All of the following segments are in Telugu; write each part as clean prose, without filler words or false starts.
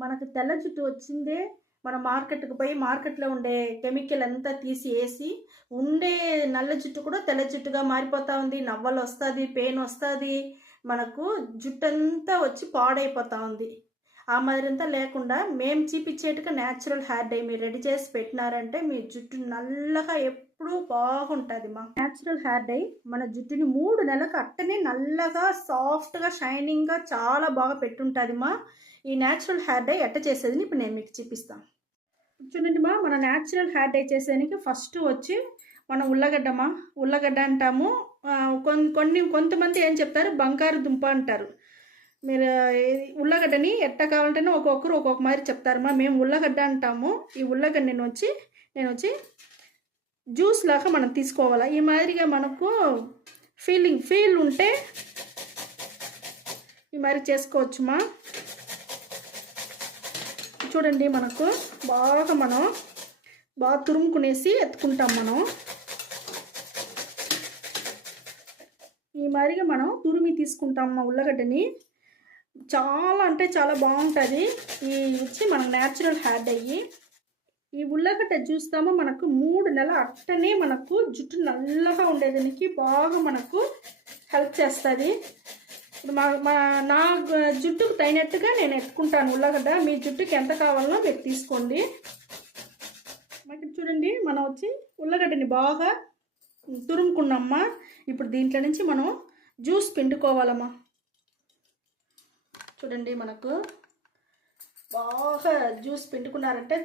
మనకు తెల్ల జుట్టు వచ్చిందే మనం మార్కెట్కి పోయి మార్కెట్లో ఉండే కెమికల్ అంతా తీసి ఉండే నల్ల జుట్టు కూడా తెల్ల జుట్టుగా మారిపోతూ ఉంది. నవ్వలు వస్తుంది, పెయిన్ వస్తుంది, మనకు జుట్టు అంతా వచ్చి పాడైపోతూ ఉంది. ఆ మాదిరంతా లేకుండా మేము చూపించేట్టుగా న్యాచురల్ హెయిర్ డై మీరు రెడీ చేసి పెట్టినారంటే మీ జుట్టు నల్లగా ఎప్పుడూ బాగుంటుంది. మా న్యాచురల్ హెయిర్ డై మన జుట్టుని 3 నెలలకు అట్టనే నల్లగా సాఫ్ట్గా షైనింగ్గా చాలా బాగా పెట్టుంటుంది. మా ఈ న్యాచురల్ హెయిర్ డై ఎట్ట చేసేది ఇప్పుడు నేను మీకు చూపిస్తాను. చూడండి మా, మన న్యాచురల్ హెయిర్ డై చేసేదానికి ఫస్ట్ వచ్చి మనం ఉల్లగడ్డ అంటాము. కొంతమంది ఏం చెప్తారు, బంగారు దుంప అంటారు. మీరు ఉల్లగడ్డని ఎట్ట కావాలంటేనే ఒక్కొక్కరు ఒక్కొక్క మాదిరి చెప్తారమ్మా. మేము ఉల్లగడ్డ అంటాము. ఈ ఉల్లగడ్డ నేను వచ్చి జ్యూస్ లాగా మనం తీసుకోవాలా. ఈ మాదిరిగా మనకు ఫీల్ ఉంటే ఈ మాదిరి చేసుకోవచ్చుమా. చూడండి, మనకు బాగా తురుముకునేసి ఎత్తుకుంటాం. మనం ఈ మాదిరిగా మనం తురిమి తీసుకుంటాం మా ఉల్లగడ్డని. చాలా అంటే చాలా బాగుంటుంది. ఈ వచ్చి మనకు న్యాచురల్ హెయిర్ డై. ఈ ఉల్లగడ్డ చూస్తామో మనకు 3 నెలలు అట్టనే మనకు జుట్టు నల్లగా ఉండేదానికి బాగా మనకు హెల్ప్ చేస్తుంది. ఇప్పుడు నా జుట్టుకు తగినట్టుగా నేను ఎత్తుకుంటాను ఉల్లగడ్డ. మీ జుట్టుకి ఎంత కావాలో మీరు తీసుకోండి. మనకి చూడండి, మనం వచ్చి ఉల్లగడ్డని బాగా తురుముకున్నామ్మా. ఇప్పుడు దీంట్లో నుంచి మనం జ్యూస్ పిండుకోవాలమ్మా. చూడండి, మనకు బాగా జ్యూస్ పిండుకున్నారంటే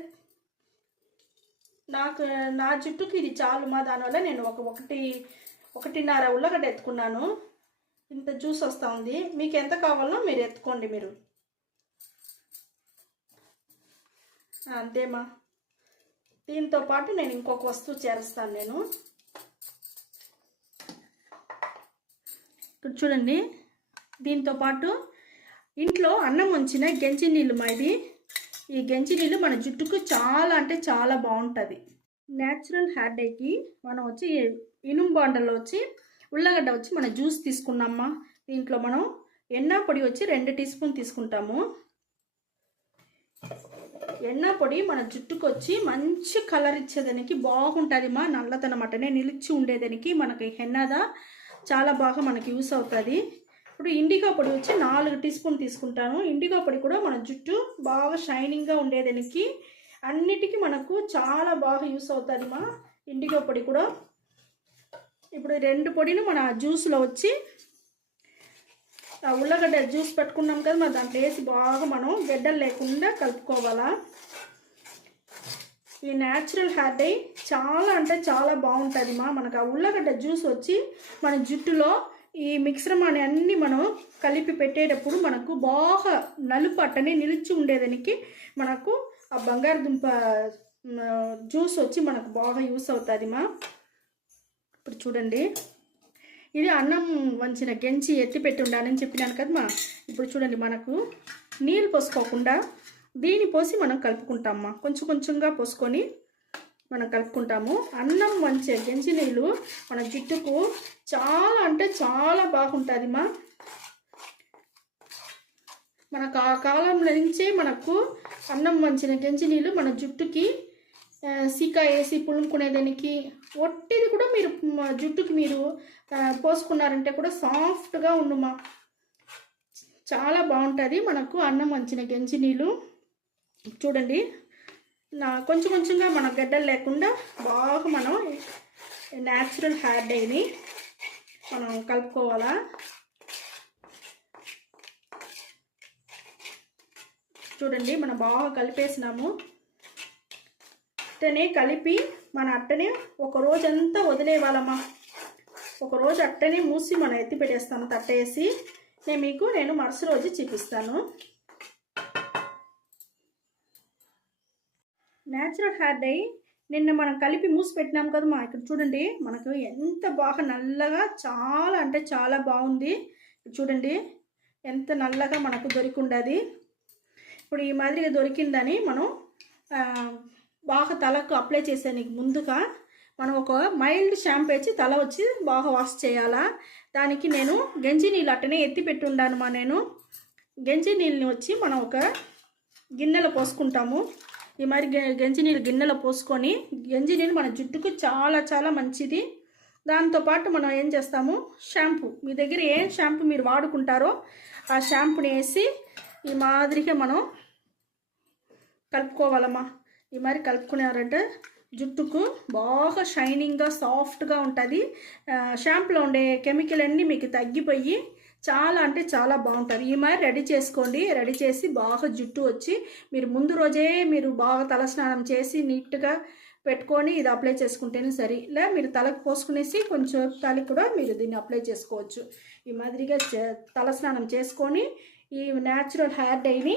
నా జుట్టుకి ఇది చాలుమా. దానివల్ల నేను ఒకటిన్నర ఉల్లగడ్డ ఎత్తుకున్నాను. ఇంత జ్యూస్ వస్తూ ఉంది. మీకు ఎంత కావాలో మీరు ఎత్తుకోండి. మీరు అంతేమా. దీంతో పాటు నేను ఇంకొక వస్తువు చేరుస్తాను. నేను ఇక్కడ చూడండి, దీంతో పాటు ఇంట్లో అన్నం వంచిన గెంజి నీళ్ళు మా. ఈ గెంజి నీళ్ళు మన జుట్టుకు చాలా అంటే చాలా బాగుంటుంది. న్యాచురల్ హెయిర్ డైకి మనం వచ్చి ఇనుము బాండల్లో వచ్చి ఉల్లగడ్డ వచ్చి మన జ్యూస్ తీసుకున్నామా. దీంట్లో మనం ఎన్న పొడి వచ్చి 2 టీ స్పూన్ తీసుకుంటాము. ఎన్న పొడి మన జుట్టుకు వచ్చి మంచి కలర్ ఇచ్చేదానికి బాగుంటుంది మా. నల్లతనం అట్టనే నిలిచి ఉండేదానికి మనకి హెన్నదా చాలా బాగా మనకి యూస్ అవుతుంది. ఇప్పుడు ఇండిగో పొడి వచ్చి 4 టీ స్పూన్ తీసుకుంటాను. ఇండిగో పొడి కూడా మన జుట్టు బాగా షైనింగ్గా ఉండేదానికి అన్నిటికీ మనకు చాలా బాగా యూస్ అవుతుంది మా ఇండిగో పొడి కూడా. ఇప్పుడు 2 పొడిని మన జ్యూస్లో వచ్చి ఉల్లగడ్డ జ్యూస్ పెట్టుకున్నాం కదా, మన దాంట్లో వేసి బాగా మనం గడ్డలు లేకుండా కలుపుకోవాలా. ఈ న్యాచురల్ హెయిర్ డై చాలా అంటే చాలా బాగుంటుంది మా. మనకు ఆ ఉల్లగడ్డ జ్యూస్ వచ్చి మన జుట్టులో ఈ మిశ్రమాన్ని అన్నీ మనం కలిపి పెట్టేటప్పుడు మనకు బాగా నలుపు అట్టనే నిలిచి ఉండేదానికి మనకు ఆ బంగాళదుంప జ్యూస్ వచ్చి మనకు బాగా యూస్ అవుతుంది మా. ఇప్పుడు చూడండి, ఇది అన్నం వంచిన గెంచి ఎత్తిపెట్టి ఉండాలని చెప్పినాను కదా మా. ఇప్పుడు చూడండి, మనకు నీళ్ళు పోసుకోకుండా దీన్ని పోసి మనం కలుపుకుంటామమ్మా. కొంచెం కొంచెంగా పోసుకొని మనం కలుపుకుంటాము. అన్నం వంచే గెంజి నీళ్ళు మన జుట్టుకు చాలా అంటే చాలా బాగుంటుంది మా. మనకు ఆ కాలంలో నుంచే మనకు అన్నం వంచిన గెంజి నీళ్ళు మన జుట్టుకి సీకా వేసి పులుముకునేదానికి ఒట్టిది కూడా మీరు జుట్టుకి మీరు పోసుకున్నారంటే కూడా సాఫ్ట్గా ఉండుమా. చాలా బాగుంటుంది మనకు అన్నం వంచిన గెంజి నీళ్ళు. చూడండి, కొంచెం కొంచెంగా మన గడ్డలు లేకుండా బాగా మనం న్యాచురల్ హెయిర్ డైని మనం కలుపుకోవాలా. చూడండి, మనం బాగా కలిపేసినాము. అట్టనే కలిపి మన అట్టనే ఒక రోజంతా వదిలేవాళ్ళమ్మా. ఒక రోజు అట్టనే మూసి మనం ఎత్తి పెట్టేస్తాను తట్టేసి. నేను మరుసటి రోజు చూపిస్తాను. న్యాచురల్ హెయిర్ డై నిన్న మనం కలిపి మూసి పెట్టినాం కదా మా. ఇక్కడ చూడండి, మనకు ఎంత బాగా నల్లగా చాలా అంటే చాలా బాగుంది. చూడండి ఎంత నల్లగా మనకు దొరికిండది. ఇప్పుడు ఈ మాదిరిగా దొరికిందని మనం బాగా తలకు అప్లై చేసేందుకు ముందుగా మనం ఒక మైల్డ్ షాంపూ వేసి తల వచ్చి బాగా వాష్ చేయాలా. దానికి నేను గంజి నీళ్ళు అట్టనే ఎత్తి పెట్టి ఉండాను మా. నేను గంజి నీళ్ళని వచ్చి మనం ఒక గిన్నెలో పోసుకుంటాము. ఈ మరి గంజి నీళ్ళు గిన్నెలో పోసుకొని, గంజి నీళ్ళు మన జుట్టుకు చాలా చాలా మంచిది. దాంతోపాటు మనం ఏం చేస్తాము, షాంపూ, మీ దగ్గర ఏ షాంపూ మీరు వాడుకుంటారో ఆ షాంపూని వేసి ఈ మాదిరిగా మనం కలుపుకోవాలమ్మా. ఈ మరి కలుపుకున్నారంటే జుట్టుకు బాగా షైనింగ్గా సాఫ్ట్గా ఉంటుంది. షాంపూలో ఉండే కెమికల్ అన్నీ మీకు తగ్గిపోయి చాలా అంటే చాలా బాగుంటుంది. ఈ మరి రెడీ చేసుకోండి. రెడీ చేసి బాగా జుట్టు వచ్చి మీరు ముందు రోజే మీరు బాగా తలస్నానం చేసి నీట్గా పెట్టుకొని ఇది అప్లై చేసుకుంటేనే సరే. లే మీరు తలకు పోసుకునేసి కొంచెం తలకి కూడా మీరు దీన్ని అప్లై చేసుకోవచ్చు. ఈ మాదిరిగా తలస్నానం చేసుకొని ఈ న్యాచురల్ హెయిర్ డైని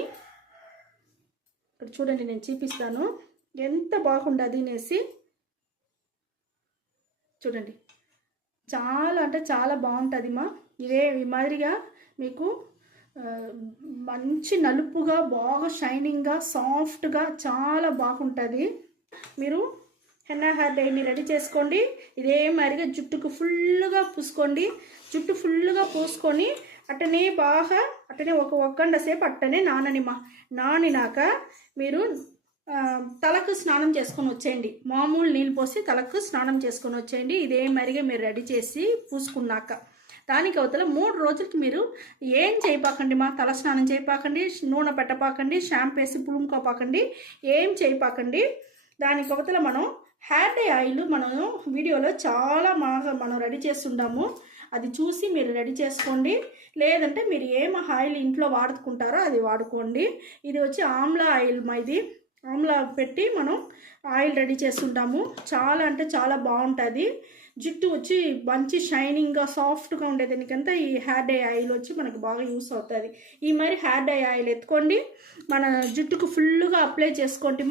ఇక్కడ చూడండి, నేను చూపిస్తాను ఎంత బాగుండదు అనేసి. చూడండి, చాలా అంటే చాలా బాగుంటుంది మా. ఈ మాదిరిగా మీకు మంచి నలుపుగా బాగా షైనింగ్గా సాఫ్ట్గా చాలా బాగుంటుంది. మీరు హెన్నా హెయిర్ డైని రెడీ చేసుకోండి. ఇదే మాదిరిగా జుట్టుకు ఫుల్గా పూసుకోండి. జుట్టు ఫుల్గా పూసుకొని అట్టనే బాగా ఒక గంట సేపు అట్టనే నానినాక మీరు తలకు స్నానం చేసుకొని వచ్చేయండి. మామూలు నీళ్ళు పోసి తలకు స్నానం చేసుకొని వచ్చేయండి. ఇదే మరిగా మీరు రెడీ చేసి పూసుకున్నాక దానికి అవతల 3 రోజులకి మీరు ఏం చేయపాకండి తల స్నానం చేయపాకండి, నూనె పెట్టపాకండి, షాంపూ వేసి పులుముకోపాకండి, ఏం చేయపాకండి. దానికి అవతల మనం హెయిర్ డై ఆయిల్ మనం వీడియోలో చాలా బాగా మనం రెడీ చేస్తుంటాము. అది చూసి మీరు రెడీ చేసుకోండి. లేదంటే మీరు ఏం ఆయిల్ ఇంట్లో వాడుకుంటారో అది వాడుకోండి. ఇది వచ్చి ఆమ్లా ఆయిల్ ఇది ఆమ్లా పెట్టి మనం ఆయిల్ రెడీ చేస్తుంటాము. చాలా అంటే చాలా బాగుంటుంది. జుట్టు వచ్చి మంచి షైనింగ్గా సాఫ్ట్గా ఉండేదానికంతా ఈ హెయిర్ డై ఆయిల్ వచ్చి మనకు బాగా యూస్ అవుతుంది. ఈ మరి హెయిర్ డై ఆయిల్ ఎత్తుకోండి, మన జుట్టుకు ఫుల్గా అప్లై చేసుకోండి.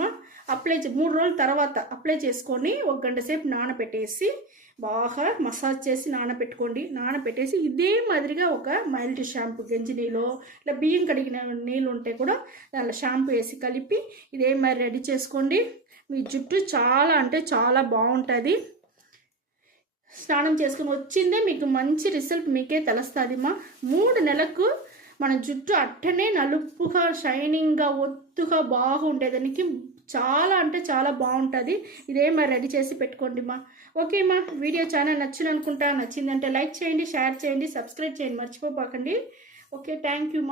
3 రోజుల తర్వాత అప్లై చేసుకొని 1 గంట సేపు నానబెట్టేసి బాగా మసాజ్ చేసి నానబెట్టేసి ఇదే మాదిరిగా ఒక మైల్డ్ షాంపూ గంజి నీళ్ళు ఇలా బియ్యం కడిగిన నీళ్ళు ఉంటే కూడా దానిలో షాంపూ వేసి కలిపి ఇదే మరి రెడీ చేసుకోండి. మీ జుట్టు చాలా అంటే చాలా బాగుంటుంది. స్నానం చేసుకుని వచ్చిందే మీకు మంచి రిజల్ట్ మీకే తెలుస్తుంది. 3 నెలలకు మన జుట్టు అట్టనే నలుపుగా షైనింగ్గా ఒత్తుగా బాగుండేదానికి చాలా అంటే చాలా బాగుంటుంది. ఇదే మరి రెడీ చేసి పెట్టుకోండి. ఓకే వీడియో ఛానల్ నచ్చిందంటే లైక్ చేయండి, షేర్ చేయండి, సబ్స్క్రైబ్ చేయండి మర్చిపోకండి. Okay, thank you